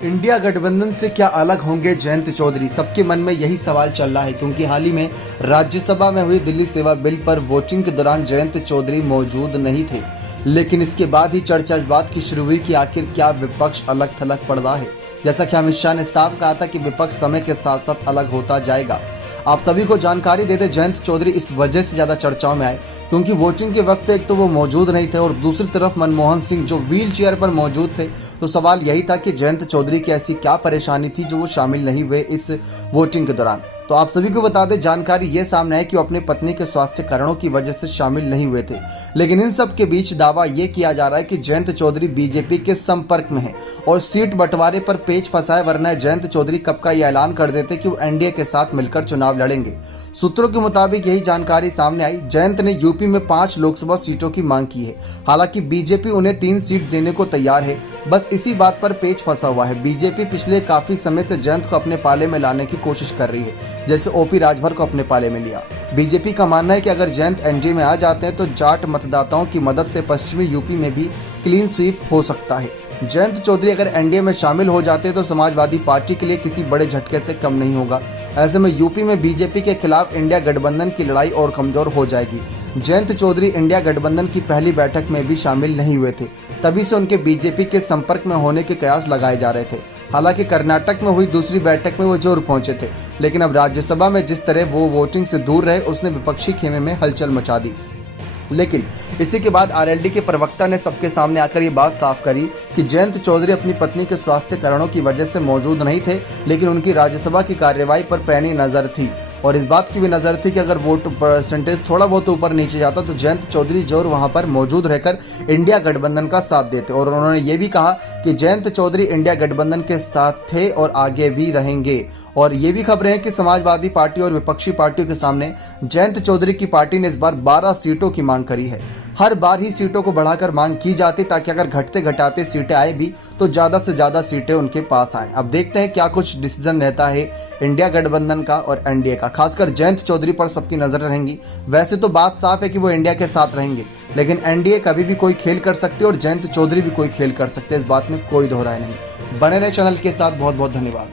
India गठबंधन से क्या अलग होंगे जयंत चौधरी? सबके मन में यही सवाल चल रहा है क्योंकि हाल ही में राज्यसभा में हुई दिल्ली सेवा बिल पर वोटिंग के दौरान जयंत चौधरी मौजूद नहीं थे। लेकिन इसके बाद ही चर्चा इस बात की शुरू हुई कि आखिर क्या विपक्ष अलग थलग पड़ रहा है। जैसा कि अमित शाह ने साफ कहा था कि विपक्ष समय के साथ साथ अलग होता जाएगा। आप सभी को जानकारी देते जयंत चौधरी इस वजह से ज़्यादा चर्चाओं में आए क्योंकि वोटिंग के वक्त एक तो वो मौजूद नहीं थे और दूसरी तरफ मनमोहन सिंह जो व्हील चेयर पर मौजूद थे। तो सवाल यही था कि जयंत चौधरी की ऐसी क्या परेशानी थी जो वो शामिल नहीं हुए इस वोटिंग के दौरान। तो आप सभी को बता दें, जानकारी ये सामने है कि वो अपनी पत्नी के स्वास्थ्य कारणों की वजह से शामिल नहीं हुए थे। लेकिन इन सब के बीच दावा ये किया जा रहा है कि जयंत चौधरी बीजेपी के संपर्क में है और सीट बंटवारे पर पेच फंसाए, वरना जयंत चौधरी कब का ये ऐलान कर देते कि वो एनडीए के साथ मिलकर चुनाव लड़ेंगे। सूत्रों के मुताबिक यही जानकारी सामने आई। जयंत ने यूपी में 5 लोकसभा सीटों की मांग की है। हालांकि बीजेपी उन्हें 3 सीट देने को तैयार है। बस इसी बात पर पेच फंसा हुआ है। बीजेपी पिछले काफी समय से जयंत को अपने पाले में लाने की कोशिश कर रही है, जैसे ओपी राजभर को अपने पाले में लिया। बीजेपी का मानना है कि अगर जयंत एनडीए में आ जाते हैं तो जाट मतदाताओं की मदद से पश्चिमी यूपी में भी क्लीन स्वीप हो सकता है। जयंत चौधरी अगर एनडीए में शामिल हो जाते हैं तो समाजवादी पार्टी के लिए किसी बड़े झटके से कम नहीं होगा। ऐसे में यूपी में बीजेपी के खिलाफ इंडिया गठबंधन की लड़ाई और कमजोर हो जाएगी। जयंत चौधरी इंडिया गठबंधन की पहली बैठक में भी शामिल नहीं हुए थे, तभी से उनके बीजेपी के संपर्क में होने के कयास लगाए जा रहे थे। हालांकि कर्नाटक में हुई दूसरी बैठक में वो जरूर पहुंचे थे, लेकिन अब राज्यसभा में जिस तरह वो वोटिंग से दूर रहे उसने विपक्षी खेमे में हलचल मचा दी। लेकिन इसी के बाद आरएलडी के प्रवक्ता ने सबके सामने आकर ये बात साफ करी कि जयंत चौधरी अपनी पत्नी के स्वास्थ्य कारणों की वजह से मौजूद नहीं थे, लेकिन उनकी राज्यसभा की कार्यवाही पर पैनी नज़र थी और इस बात की भी नज़र थी कि अगर वोट परसेंटेज थोड़ा बहुत ऊपर नीचे जाता तो जयंत चौधरी जरूर वहां पर मौजूद रहकर इंडिया गठबंधन का साथ देते। और उन्होंने ये भी कहा कि जयंत चौधरी इंडिया गठबंधन के साथ थे और आगे भी रहेंगे। और ये भी खबरें हैं कि समाजवादी पार्टी और विपक्षी पार्टियों के सामने जयंत चौधरी की पार्टी ने इस बार 12 सीटों की मांग करी है। हर बार ही सीटों को बढ़ाकर मांग की जाती ताकि अगर घटते घटाते सीटें आए भी तो ज़्यादा से ज़्यादा सीटें उनके पास आएँ। अब देखते हैं क्या कुछ डिसीजन रहता है इंडिया गठबंधन का और एनडीए का। खासकर जयंत चौधरी पर सबकी नज़र रहेंगी। वैसे तो बात साफ है कि वो इंडिया के साथ रहेंगे, लेकिन एनडीए कभी भी कोई खेल कर सकती है और जयंत चौधरी भी कोई खेल कर सकते हैं, इस बात में कोई दोहराए नहीं। बने रहे चैनल के साथ। बहुत बहुत धन्यवाद।